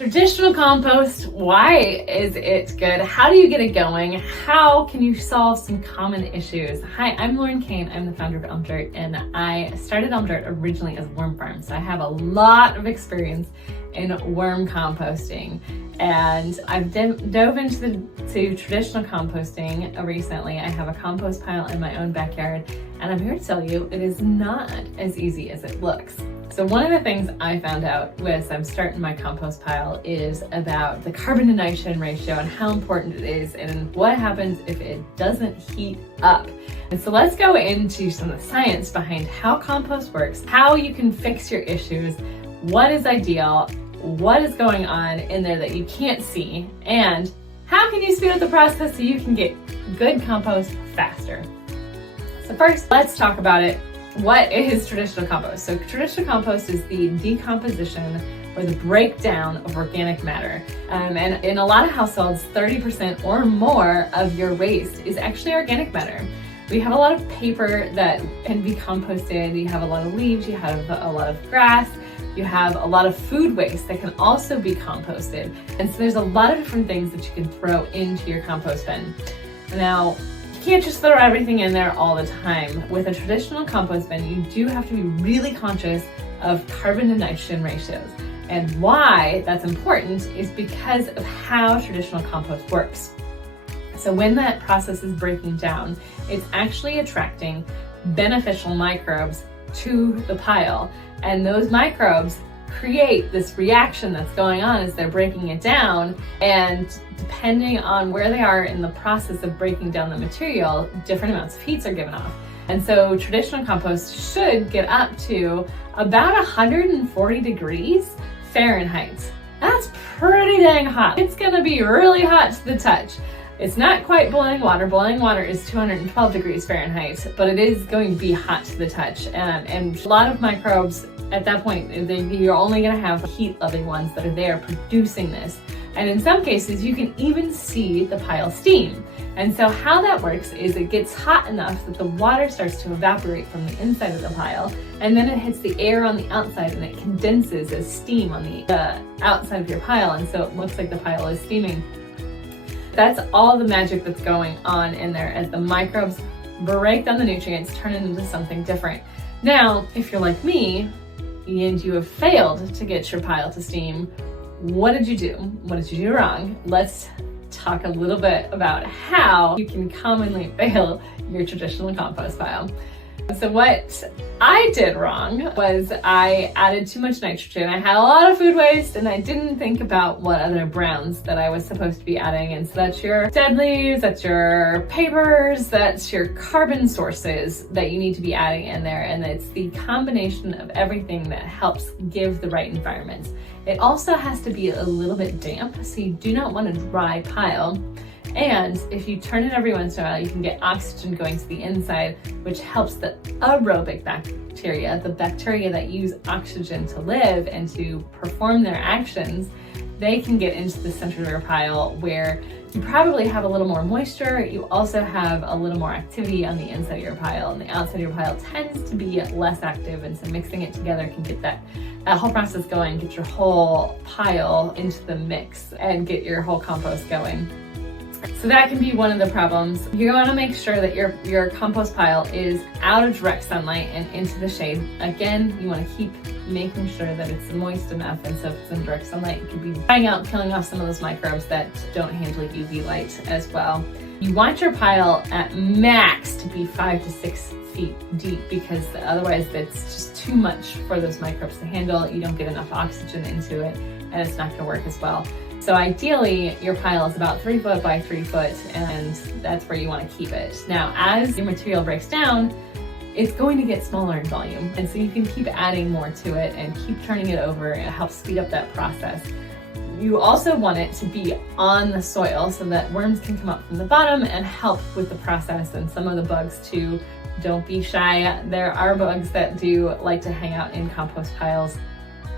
Traditional compost, why is it good? How do you get it going? How can you solve some common issues? Hi, I'm Lauren Kane. I'm the founder of Elm Dirt, and I started Elm Dirt originally as a worm farm. So I have a lot of experience in worm composting, and I've dove into traditional composting recently. I have a compost pile in my own backyard, and I'm here to tell you it is not as easy as it looks. So one of the things I found out as I'm starting my compost pile is about the carbon to nitrogen ratio and how important it is and what happens if it doesn't heat up. And so let's go into some of the science behind how compost works, how you can fix your issues, what is ideal, what is going on in there that you can't see, and how can you speed up the process so you can get good compost faster. So first, let's talk about it. What is traditional compost? So traditional compost is the decomposition or the breakdown of organic matter. And in a lot of households, 30% or more of your waste is actually organic matter. We have a lot of paper that can be composted. You have a lot of leaves, you have a lot of grass, you have a lot of food waste that can also be composted. And so there's a lot of different things that you can throw into your compost bin. Now, you can't just throw everything in there all the time. With a traditional compost bin, you do have to be really conscious of carbon to nitrogen ratios. And why that's important is because of how traditional compost works. So when that process is breaking down, it's actually attracting beneficial microbes to the pile. And those microbes create this reaction that's going on as they're breaking it down, and depending on where they are in the process of breaking down the material, different amounts of heats are given off. And so traditional compost should get up to about 140 degrees Fahrenheit. That's pretty dang hot. It's gonna be really hot to the touch. It's not quite boiling water. Boiling water is 212 degrees Fahrenheit, but it is going to be hot to the touch. And a lot of microbes at that point, you're only going to have heat-loving ones that are there producing this. And in some cases, you can even see the pile steam. And so how that works is it gets hot enough that the water starts to evaporate from the inside of the pile, and then it hits the air on the outside and it condenses as steam on the outside of your pile. And so it looks like the pile is steaming. That's all the magic that's going on in there as the microbes break down the nutrients, turn it into something different. Now, if you're like me and you have failed to get your pile to steam, what did you do? What did you do wrong? Let's talk a little bit about how you can commonly fail your traditional compost pile. So what I did wrong was I added too much nitrogen. I had a lot of food waste and I didn't think about what other browns that I was supposed to be adding. And so that's your dead leaves, that's your papers, that's your carbon sources that you need to be adding in there. And it's the combination of everything that helps give the right environment. It also has to be a little bit damp, so you do not want a dry pile. And if you turn it every once in a while, you can get oxygen going to the inside, which helps the aerobic bacteria, the bacteria that use oxygen to live and to perform their actions. They can get into the center of your pile where you probably have a little more moisture. You also have a little more activity on the inside of your pile, and the outside of your pile tends to be less active. And so mixing it together can get that whole process going, get your whole pile into the mix and get your whole compost going. So that can be one of the problems. You want to make sure that your compost pile is out of direct sunlight and into the shade. Again, you want to keep making sure that it's moist enough, and so if it's in direct sunlight, you can be drying out, killing off some of those microbes that don't handle UV light as well. You want your pile at max to be 5 to 6 feet deep, because otherwise it's just too much for those microbes to handle. You don't get enough oxygen into it, and it's not going to work as well. So ideally, your pile is about 3 foot by 3 foot, and that's where you want to keep it. Now, as your material breaks down, it's going to get smaller in volume, and so you can keep adding more to it and keep turning it over. It helps speed up that process. You also want it to be on the soil so that worms can come up from the bottom and help with the process, and some of the bugs too. Don't be shy. There are bugs that do like to hang out in compost piles,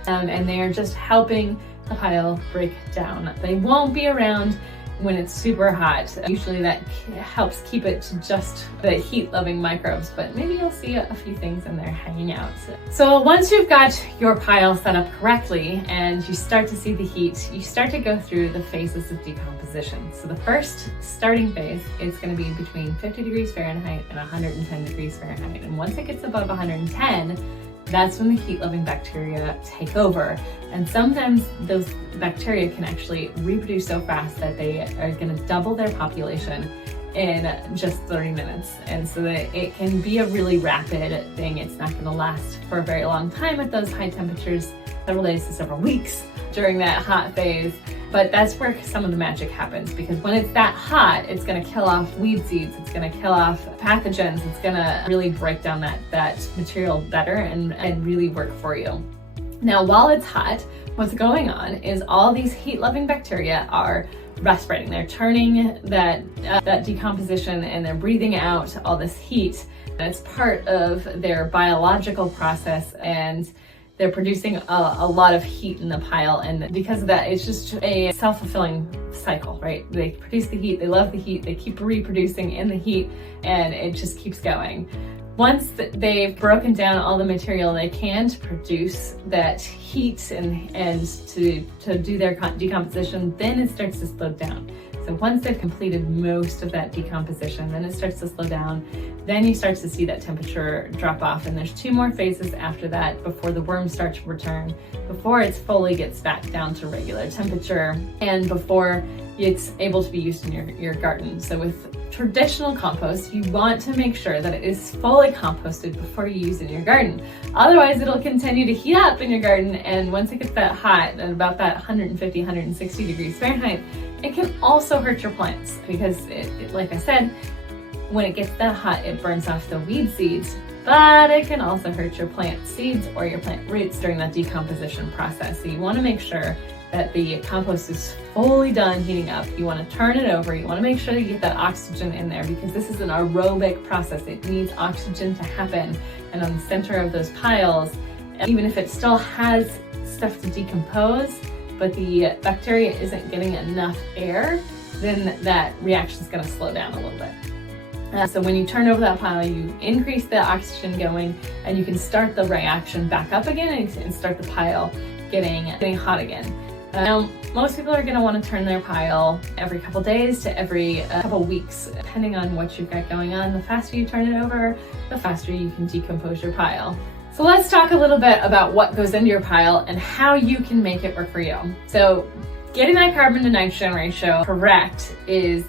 and they are just helping the pile break down. They won't be around when it's super hot. Usually that helps keep it to just the heat-loving microbes, but maybe you'll see a few things in there hanging out. So once you've got your pile set up correctly and you start to see the heat, you start to go through the phases of decomposition. So the first starting phase is going to be between 50 degrees Fahrenheit and 110 degrees Fahrenheit. And once it gets above 110, that's when the heat-loving bacteria take over. And sometimes those bacteria can actually reproduce so fast that they are going to double their population in just 30 minutes. And so that it can be a really rapid thing. It's not going to last for a very long time at those high temperatures, several days to several weeks during that hot phase. But that's where some of the magic happens, because when it's that hot, it's going to kill off weed seeds, it's going to kill off pathogens, it's going to really break down that material better and really work for you. Now, while it's hot, what's going on is all these heat-loving bacteria are respirating. They're turning that decomposition and they're breathing out all this heat. And it's part of their biological process, and they're producing a lot of heat in the pile, and because of that, it's just a self-fulfilling cycle, right? They produce the heat, they love the heat, they keep reproducing in the heat, and it just keeps going. Once they've broken down all the material they can to produce that heat and to do their decomposition, then it starts to slow down. So once they've completed most of that decomposition, then it starts to slow down. Then you start to see that temperature drop off, and there's 2 more phases after that before the worms start to return, before it fully gets back down to regular temperature, and before it's able to be used in your garden. So with traditional compost, you want to make sure that it is fully composted before you use it in your garden. Otherwise, it'll continue to heat up in your garden, and once it gets that hot, at about that 150, 160 degrees Fahrenheit, it can also hurt your plants, because like I said, when it gets that hot, it burns off the weed seeds, but it can also hurt your plant seeds or your plant roots during that decomposition process. So you want to make sure that the compost is fully done heating up. You want to turn it over. You want to make sure that you get that oxygen in there, because this is an aerobic process. It needs oxygen to happen. And on the center of those piles, even if it still has stuff to decompose, but the bacteria isn't getting enough air, then that reaction is going to slow down a little bit. So when you turn over that pile, you increase the oxygen going, and you can start the reaction back up again and start the pile getting hot again. Now, most people are going to want to turn their pile every couple days to every couple weeks, depending on what you've got going on. The faster you turn it over, the faster you can decompose your pile. So let's talk a little bit about what goes into your pile and how you can make it work for you. So getting that carbon to nitrogen ratio correct is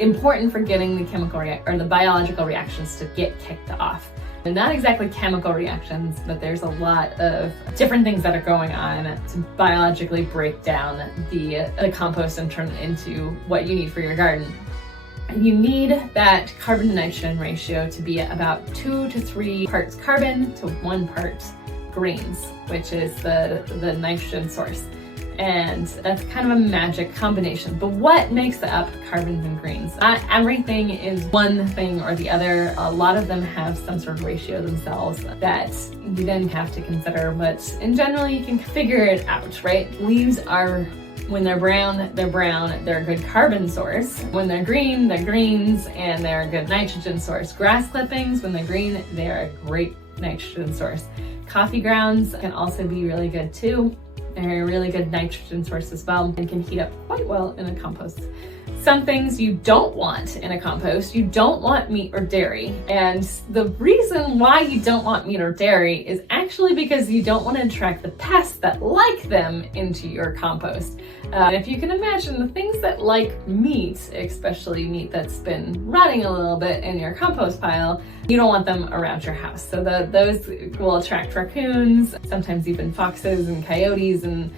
important for getting the chemical or the biological reactions to get kicked off. And not exactly chemical reactions, but there's a lot of different things that are going on to biologically break down the compost and turn it into what you need for your garden. You need that carbon to nitrogen ratio to be about 2 to 3 parts carbon to 1 part greens, which is the nitrogen source. And that's kind of a magic combination. But what makes up carbons and greens? Not everything is one thing or the other. A lot of them have some sort of ratio themselves that you then have to consider. But in general, you can figure it out, right? Leaves are, when they're brown, they're brown. They're a good carbon source. When they're green, they're greens, and they're a good nitrogen source. Grass clippings, when they're green, they're a great nitrogen source. Coffee grounds can also be really good too. They're a really good nitrogen source as well, and can heat up quite well in a compost. Some things you don't want in a compost, you don't want meat or dairy. And the reason why you don't want meat or dairy is actually because you don't want to attract the pests that like them into your compost. If you can imagine, the things that like meat, especially meat that's been rotting a little bit in your compost pile, you don't want them around your house. So those will attract raccoons, sometimes even foxes and coyotes and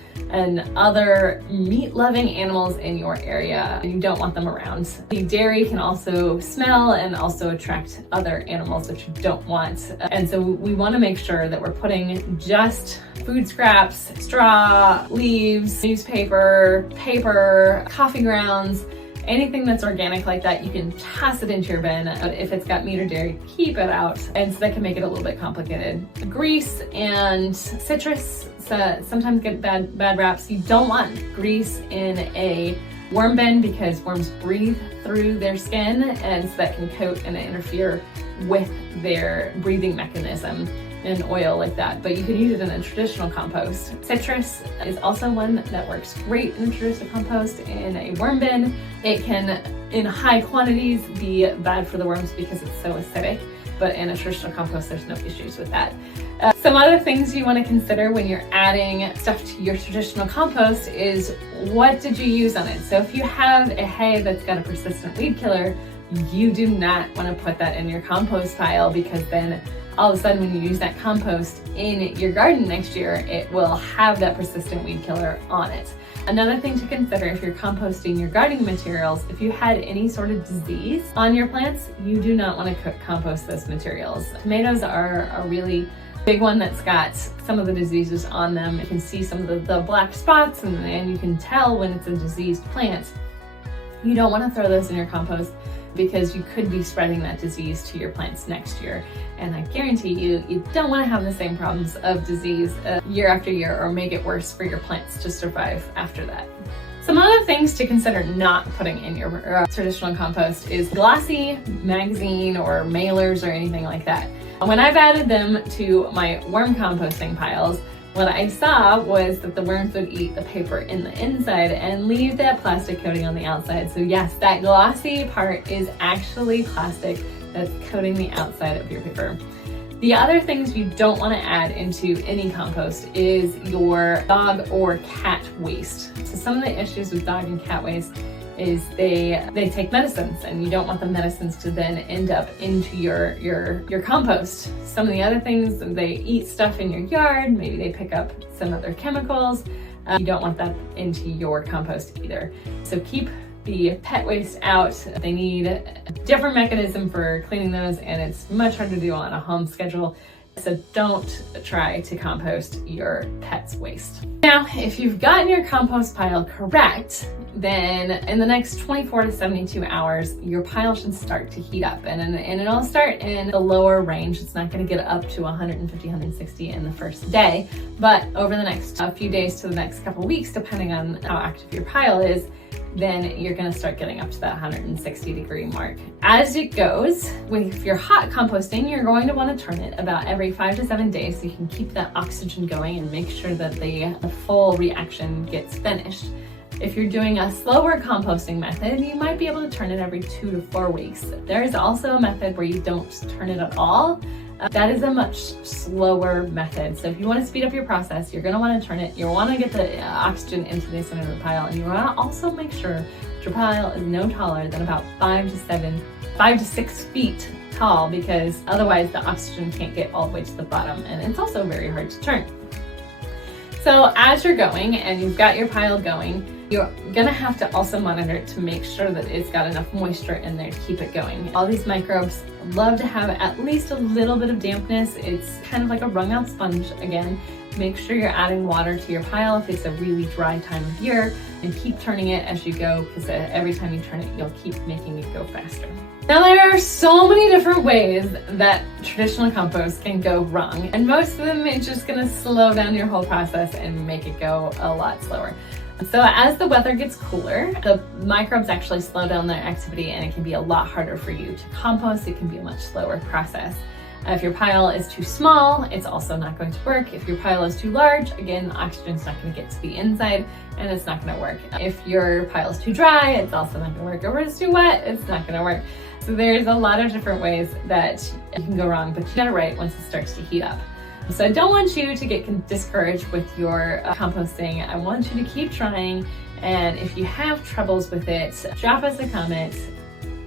other meat-loving animals in your area. You don't want them around. The dairy can also smell and also attract other animals that you don't want. And so we want to make sure that we're putting just food scraps, straw, leaves, newspaper, paper, coffee grounds, anything that's organic like that. You can toss it into your bin. But if it's got meat or dairy, keep it out. And so that can make it a little bit complicated. Grease and citrus sometimes get bad raps. You don't want grease in a worm bin because worms breathe through their skin, and so that can coat and interfere with their breathing mechanism in oil like that. But you can use it in a traditional compost. Citrus is also one that works great in a traditional compost in a worm bin. It can, in high quantities, be bad for the worms because it's so acidic, but in a traditional compost, there's no issues with that. Some other things you want to consider when you're adding stuff to your traditional compost is, what did you use on it? So if you have a hay that's got a persistent weed killer, you do not want to put that in your compost pile, because then all of a sudden when you use that compost in your garden next year, it will have that persistent weed killer on it. Another thing to consider if you're composting your gardening materials, if you had any sort of disease on your plants, you do not want to compost those materials. Tomatoes are a really big one that's got some of the diseases on them. You can see some of the black spots, and you can tell when it's a diseased plant. You don't want to throw those in your compost, because you could be spreading that disease to your plants next year. And I guarantee you don't want to have the same problems of disease year after year, or make it worse for your plants to survive after that. Some other things to consider not putting in your traditional compost is glossy magazine or mailers or anything like that. When I've added them to my worm composting piles, what I saw was that the worms would eat the paper in the inside and leave that plastic coating on the outside. So yes, that glossy part is actually plastic that's coating the outside of your paper. The other things you don't want to add into any compost is your dog or cat waste. So some of the issues with dog and cat waste is they take medicines, and you don't want the medicines to then end up into your compost. Some of the other things, they eat stuff in your yard, maybe they pick up some other chemicals. You don't want that into your compost either. So keep the pet waste out. They need a different mechanism for cleaning those, and it's much harder to do on a home schedule. So don't try to compost your pet's waste. Now, if you've gotten your compost pile correct, then in the next 24 to 72 hours, your pile should start to heat up, and it'll start in the lower range. It's not going to get up to 150, 160 in the first day, but over the next few days to the next couple weeks, depending on how active your pile is, then you're going to start getting up to that 160-degree mark. As it goes, if you're hot composting, you're going to want to turn it about every 5 to 7 days so you can keep that oxygen going and make sure that the full reaction gets finished. If you're doing a slower composting method, you might be able to turn it every 2 to 4 weeks. There is also a method where you don't turn it at all. That is a much slower method. So if you want to speed up your process, you're going to want to turn it. You'll want to get the oxygen into the center of the pile, and you want to also make sure that your pile is no taller than about 5 to 6 feet tall, because otherwise the oxygen can't get all the way to the bottom, and it's also very hard to turn. So as you're going and you've got your pile going, you're gonna have to also monitor it to make sure that it's got enough moisture in there to keep it going. All these microbes love to have at least a little bit of dampness. It's kind of like a wrung out sponge again. Make sure you're adding water to your pile if it's a really dry time of year, and keep turning it as you go, because every time you turn it, you'll keep making it go faster. Now, there are so many different ways that traditional compost can go wrong, and most of them it's just gonna slow down your whole process and make it go a lot slower. So as the weather gets cooler, the microbes actually slow down their activity, and it can be a lot harder for you to compost. It can be a much slower process. If your pile is too small, it's also not going to work. If your pile is too large, again, the oxygen's not going to get to the inside, and it's not going to work. If your pile is too dry, it's also not going to work. Or if it's too wet, it's not going to work. So there's a lot of different ways that you can go wrong, but you get it right once it starts to heat up. So I don't want you to get discouraged with your composting. I want you to keep trying, and if you have troubles with it, drop us a comment.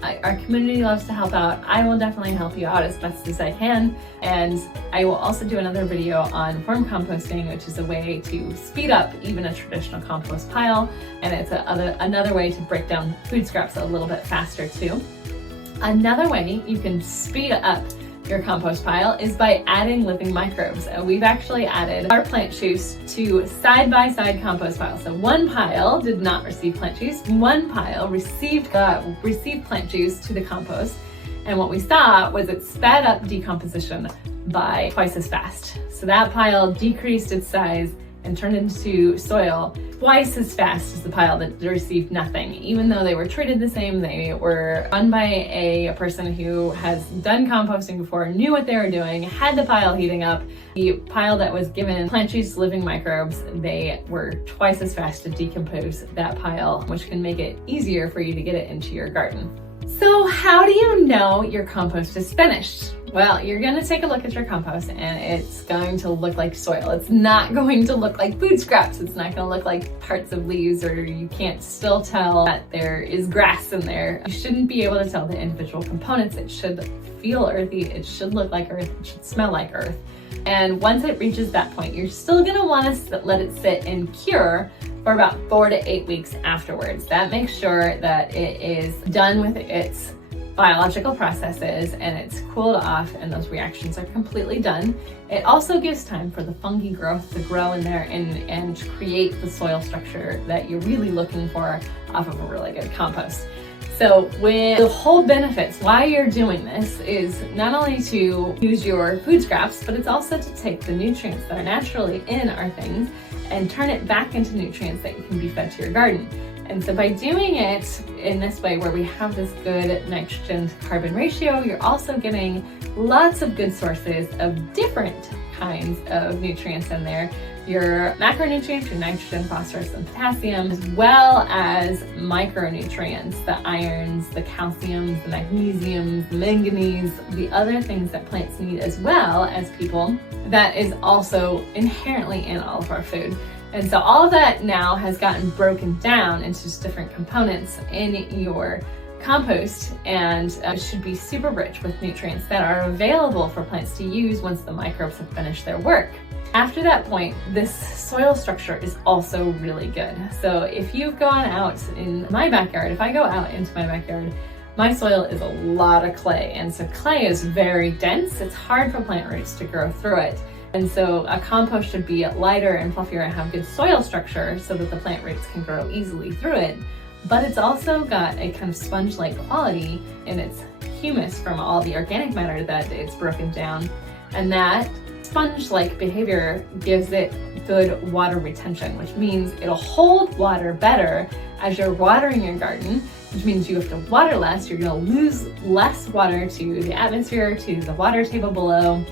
Our community loves to help out. I will definitely help you out as best as I can, and I will also do another video on worm composting, which is a way to speed up even a traditional compost pile, and it's another way to break down food scraps a little bit faster too. Another way you can speed up your compost pile is by adding living microbes. We've actually added our plant juice to side-by-side compost piles. So one pile did not receive plant juice, one pile received plant juice to the compost, and what we saw was it sped up decomposition by twice as fast. So that pile decreased its size and turned into soil twice as fast as the pile that received nothing. Even though they were treated the same, they were run by a person who has done composting before, knew what they were doing, had the pile heating up. The pile that was given plant juice living microbes, they were twice as fast to decompose that pile, which can make it easier for you to get it into your garden. So how do you know your compost is finished? Well, you're going to take a look at your compost and it's going to look like soil. It's not going to look like food scraps. It's not going to look like parts of leaves, or you can't still tell that there is grass in there. You shouldn't be able to tell the individual components. It should feel earthy. It should look like earth. It should smell like earth. And once it reaches that point, you're still going to want to let it sit and cure for about 4 to 8 weeks afterwards. That makes sure that it is done with its biological processes and it's cooled off and those reactions are completely done. It also gives time for the fungi growth to grow in there and create the soil structure that you're really looking for off of a really good compost. So when the whole benefits, why you're doing this is not only to use your food scraps, but it's also to take the nutrients that are naturally in our things and turn it back into nutrients that can be fed to your garden. And so by doing it in this way, where we have this good nitrogen to carbon ratio, you're also getting lots of good sources of different kinds of nutrients in there. Your macronutrients, your nitrogen, phosphorus, and potassium, as well as micronutrients, the irons, the calciums, the magnesiums, the manganese, the other things that plants need as well as people, that is also inherently in all of our food. And so all of that now has gotten broken down into just different components in your compost, and should be super rich with nutrients that are available for plants to use once the microbes have finished their work. After that point, this soil structure is also really good. So if you've gone out in my backyard, if I go out into my backyard, my soil is a lot of clay. And so clay is very dense. It's hard for plant roots to grow through it. And so a compost should be lighter and fluffier and have good soil structure so that the plant roots can grow easily through it. But it's also got a kind of sponge-like quality in its humus from all the organic matter that it's broken down. And that sponge-like behavior gives it good water retention, which means it'll hold water better as you're watering your garden, which means you have to water less. You're going to lose less water to the atmosphere, to the water table below.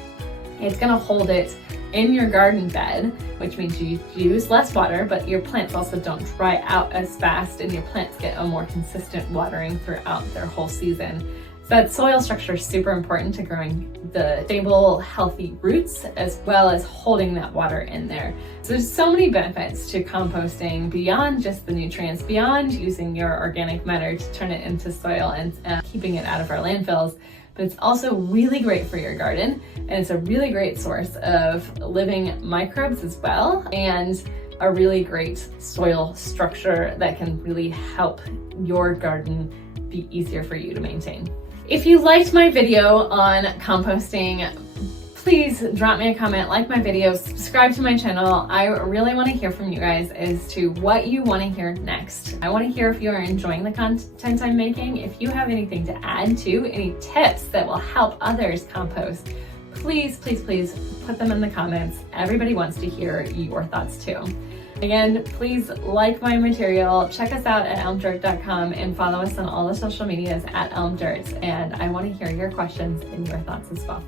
It's going to hold it in your garden bed, which means you use less water, but your plants also don't dry out as fast and your plants get a more consistent watering throughout their whole season. So that soil structure is super important to growing the stable, healthy roots, as well as holding that water in there. So there's so many benefits to composting beyond just the nutrients, beyond using your organic matter to turn it into soil and keeping it out of our landfills. But it's also really great for your garden, and it's a really great source of living microbes as well, and a really great soil structure that can really help your garden be easier for you to maintain. If you liked my video on composting, please drop me a comment, like my video, subscribe to my channel. I really want to hear from you guys as to what you want to hear next. I want to hear if you are enjoying the content I'm making. If you have anything to add to, any tips that will help others compost, please, please, please put them in the comments. Everybody wants to hear your thoughts too. Again, please like my material, check us out at elmdirt.com and follow us on all the social medias at Elm Dirt. And I want to hear your questions and your thoughts as well.